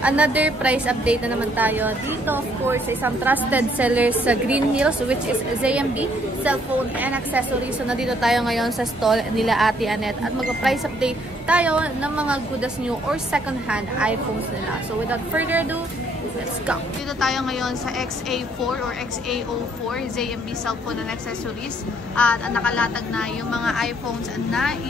Another price update na naman tayo dito, of course, sa isang trusted sellers sa Green Hills, which is ZMB, cellphone and accessories. So, nandito tayo ngayon sa stall nila Ate Annette at mag-price update tayo ng mga good as new or second-hand iPhones nila. So, without further ado, let's go! Dito tayo ngayon sa XA4 or XA04, ZMB cellphone and accessories. At nakalatag na yung mga iPhones na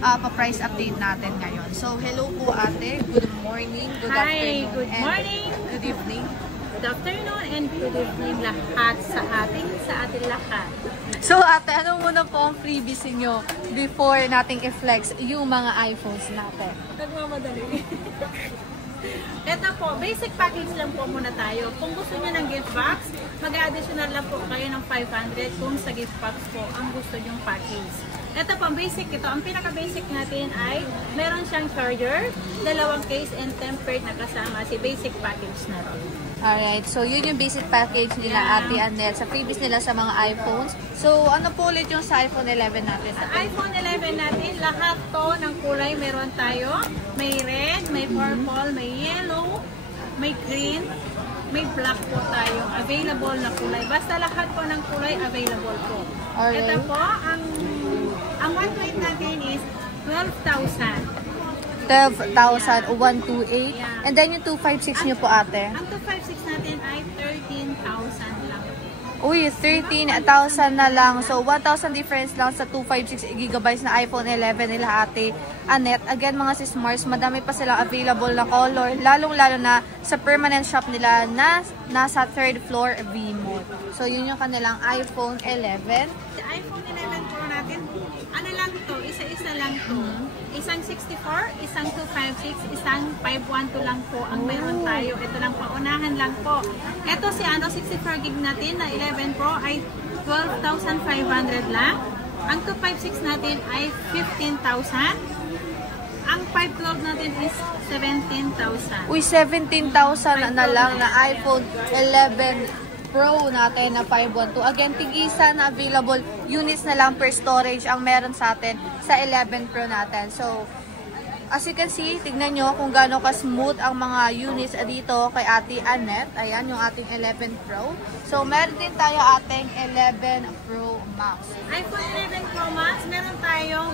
pa-price update natin ngayon. So, hello po ate. Good morning, good afternoon, good morning, good evening. Good afternoon, and good evening lahat sa ating lahat. So, ate, ano muna po ang freebies niyo before nating i-flex yung mga iPhones natin? Nagmamadali. Ito po, basic package lang po muna tayo. Kung gusto niyo ng gift box, mag-additional lang po kayo ng 500 kung sa gift box po ang gusto nyong package. Ito po, basic ito. Ang pinaka-basic natin ay meron siyang charger, dalawang case, and tempered na kasama si basic package na rin. Alright, so yun yung basic package nila Ate Annette sa freebies nila sa mga iPhones. So, ano po ulit yung sa iPhone 11 natin? Sa iPhone 11 natin, lahat to ng kulay meron tayo. May red, may purple, may yellow, may green, may black po tayo. Available na kulay. Basta lahat po ng kulay available po. Alright. Ito po, ang one weight natin is 12,000. 12,000 o 128. Yeah. And then yung 256 nyo po ate? Ang 256 natin ay 13,000 lang. Uy, 13,000 na lang. So, 1,000 difference lang sa 256 GB na iPhone 11 nila Ate Annette. Again, mga sis-Mars, madami pa silang available na color. Lalong-lalo na sa permanent shop nila na nasa 3rd floor V-Mall. So, yun yung kanilang iPhone 11. Sa iPhone 11 Pro natin, ano lang to? Isa-isa lang to. Isang 64, isang 256, isang 512 lang po ang meron tayo. Ito lang paunahan lang po. Ito si 64 gig natin na 11 Pro ay 12,500 lang. Ang 256 natin ay 15,000. Ang 512 natin is 17,000. Uy, 17,000 na lang na iPhone 11 Pro natin na 512. Again, tig-isa na available units na lang per storage ang meron sa atin sa 11 Pro natin. So, as you can see, tignan nyo kung gaano ka-smooth ang mga units dito kay Ate Annette. Ayan, yung ating 11 Pro. So, meron din tayo ating 11 Pro Max. iPhone 11 Pro Max, meron tayong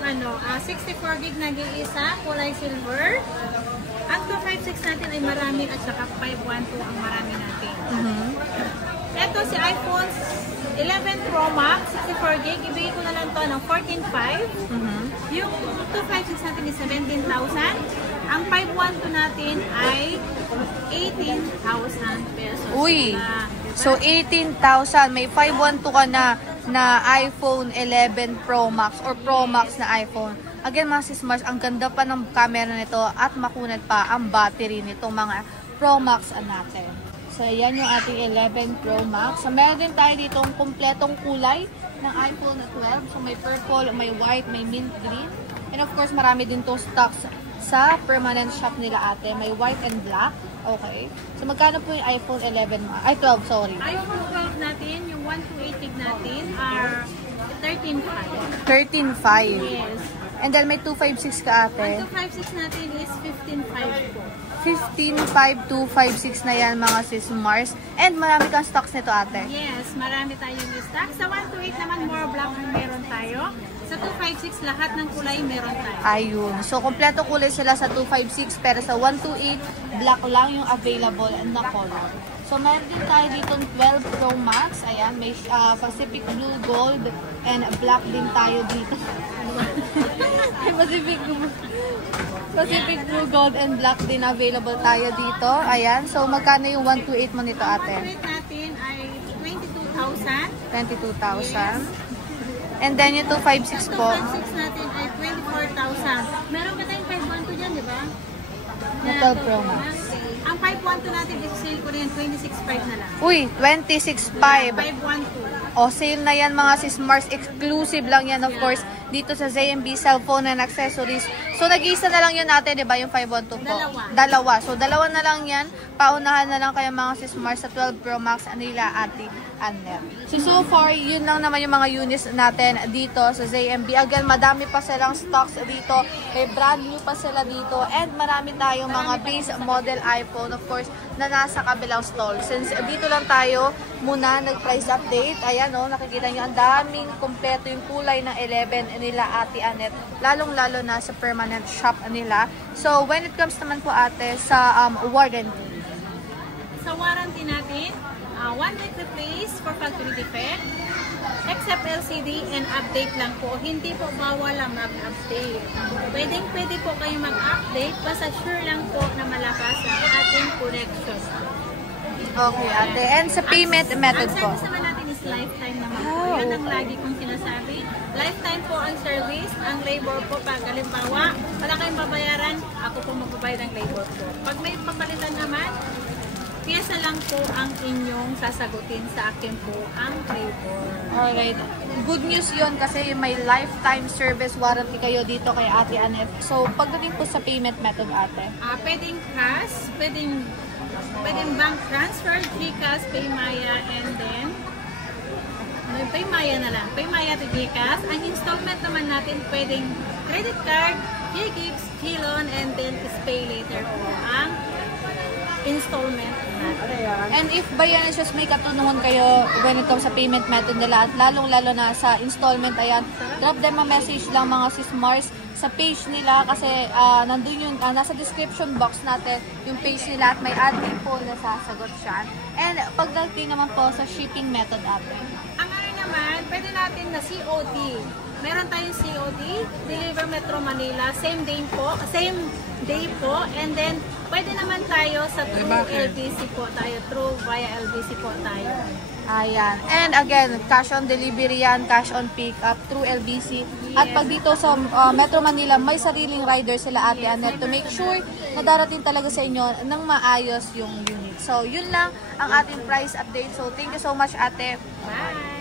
64 gig na isa, kulay silver. Ang 256 natin ay marami at saka 512 ang marami natin. Ito si iPhone 11 Pro Max, 64 gig, ibigay ko na lang to ng 14,500. Yung 256 natin is 17,000. Ang 512 natin ay 18,000 pesos. Uy! Diba? So, 18,000. May 512 ka na iPhone 11 Pro Max or Pro Max na iPhone. Again, mga sis-Mars, ang ganda pa ng camera nito at makunat pa ang battery nitong mga Pro Max natin. So, yan yung ating 11 Pro Max. So, meron din tayo dito ang kumpletong kulay ng iPhone 12. So, may purple, may white, may mint green. And of course, marami din itong stocks sa permanent shop nila ate. May white and black. Okay. So, magkano po yung iPhone 11? Ay, 12, sorry. iPhone 12 natin, yung 128 gig natin are 13,500. 13,500. Yes. And then, may 256 ka ate. Ang 256 natin is 15,500 po. 15,526 na yan mga sis Mars. And marami kang stocks nito ate. Yes, marami tayong stock. Sa 128 naman, more black ang meron tayo. Sa 256, lahat ng kulay meron tayo. Ayun. So, kompleto kulay sila sa 256 pero sa 128, black lang yung available na color. So, meron din tayo dito 12 Pro Max. Ayan, may Pacific Blue, Gold, and black din tayo dito. Pacific Blue, Gold, and black din available tayo dito. Ayan. So, magkano yung 128 mo nito ate? Ang rate natin ay 22,000. 22,000. And then yung 256 po. Ang 256 natin ay 24,000. Meron ka tayong 512 dyan, di ba? Na 12 Pro Max. Ang 512 natin, i-sale ko rin 26,500 na lang. Uy, 26,500. 512. O, sale na yan mga sis Mars. Exclusive lang yan, of course, dito sa ZMB Cellphone and Accessories. So, nag-iisa na lang yun natin, di ba? Yung 512 po. Dalawa. So, dalawa na lang yan. Paunahan na lang kayo mga sis Mars sa 12 Pro Max nila Ate Annette. So far, yun lang naman yung mga units natin dito sa ZMB. Again, madami pa silang stocks dito. May brand new pa sila dito. And marami tayong mga base model iPhone, of course, na nasa kabilang stall. Since dito lang tayo muna nag-price update. Ayan, oh, nakikita nyo, ang daming kompleto yung kulay ng 11 nila Ate Annette. Lalong-lalo na sa permanent shop nila. So, when it comes naman po ate sa warranty. Sa warranty natin, 1 week replace for factory defect, except LCD and update lang po. Hindi po bawal ang mag-update. Pwede po kayo mag-update, basta sure lang po na malakas ang ating connection. Okay, ate. And sa payment method po? Ang service naman natin is lifetime naman po. Yan ang lagi kong sinasabi. Lifetime po ang service. Ang labor po, pag halimbawa, wala kayong babayaran, ako po magbabayad ng labor po. Pag may papalitan naman, piyesa lang po ang inyong sasagutin sa akin po ang labor. Alright. Good news yun kasi may lifetime service warranty kayo dito kay Ate Annette. So, pagdating po sa payment method, ate? Pwedeng cash, pwedeng bank transfer, GCash, Paymaya, and then Paymaya na lang. Paymaya to GCash. Ang installment naman natin pwedeng credit card, G-Gifts, G-Loan, and then Pay Later po ang installment natin. And if by any chance may katunungan kayo when it comes sa payment method nila at lalong-lalo na sa installment, ayan, drop them a message lang mga sis Mars sa page nila kasi nandun yung, nasa description box natin yung page nila at may admin po na sasagot siya. And pagdating naman po sa shipping method ate. Ang ano naman, pwede natin na COD. Meron tayong COD, Deliver Metro Manila, same day po, and then pwede naman tayo sa True LBC po tayo, True via LBC po tayo. Ayan. And again, cash on delivery yan, cash on pick up, True LBC. At pag dito sa Metro Manila, may sariling rider sila Ate Annette to make sure na darating talaga sa inyo ng maayos yung unit. So, yun lang ang ating price update. So, thank you so much ate. Bye!